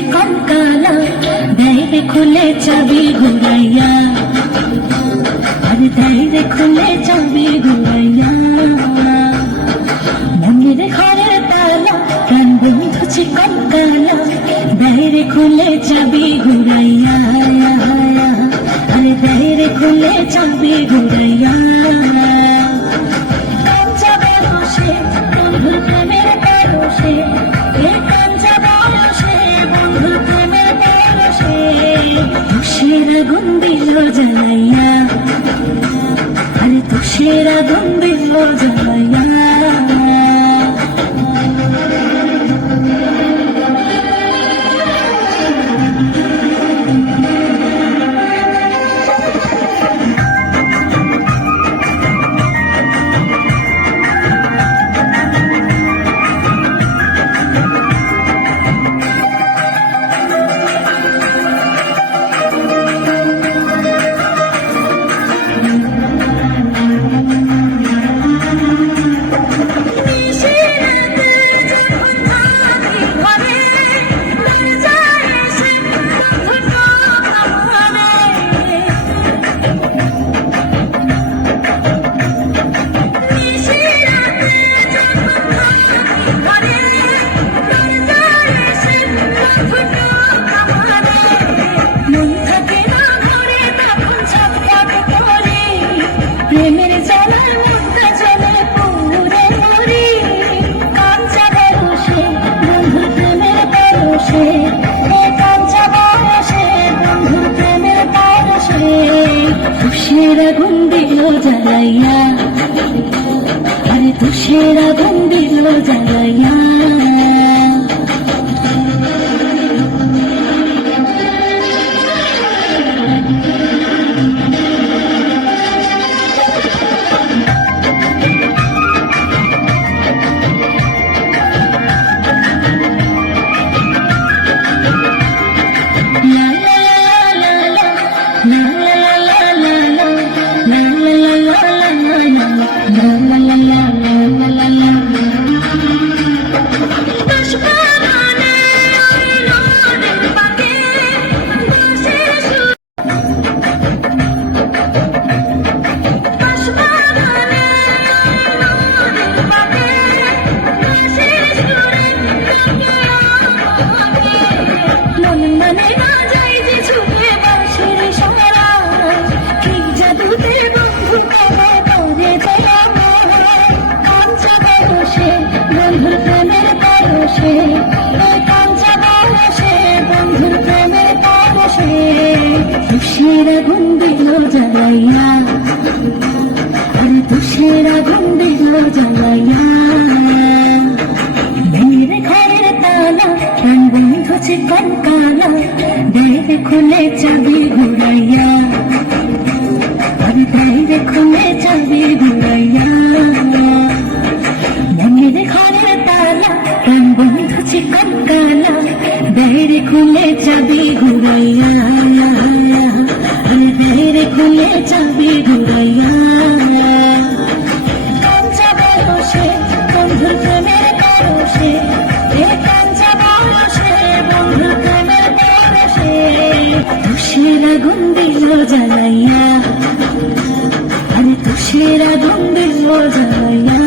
চিকন কালা দেয় রে খুলে চাবি ঘুরাইয়া, আরে দেয় রে খুলে চাবি ঘুরাইয়া। মনের ঘরের তালা প্রাণ বন্ধু চিকন কালা দেয় রে খুলে চাবি ঘুরাইয়া, আরে দেয় রে খুলে চাবি ঘুরাইয়া। কাঞ্চা বয়সে বন্ধুর প্রেমের পরশে, এ কাঞ্চা বয়সে বন্ধুর প্রেমের পরশে তুষের আগুন দিল জ্বালাইয়া, আরে তুষের আগুন দিল জ্বালাইয়া। প্রেমের জ্বালার মুক্তা চলে পুরে মরি, কাঞ্চা বয়সে বন্ধুর প্রেমের পরশে, এ কাঞ্চা বয়সে বন্ধুর প্রেমের পরশে তুষের আগুন দিল জ্বালাইয়া, আরে তুষের আগুন দিল জ্বালাইয়া। তুষের আগুন দিল জ্বালাইয়া, আরে তুষের আগুন দিল জ্বালাইয়া। মেয়ের ঘরের তালা প্রাণ বন্ধু চিকন কালা দেয় রে খুলে চাবি ঘুরাইয়া, আরে দেয় রে খুলে চাবি ঘুরাইয়া। মেয়ের ঘরের তালা প্রাণ বন্ধু চিকন কালা দেয় রে খুলে চাবি ঘুরাইয়া, খুলে চাবি ঘুরাইয়া। কাঞ্চা বয়সে বন্ধুর প্রেমের পরশে, এ কাঞ্চা বয়সে বন্ধুর প্রেমের পরশে তুষের আগুন দিল জ্বালাইয়া, আরে তুষের আগুন দিল জ্বালাইয়া।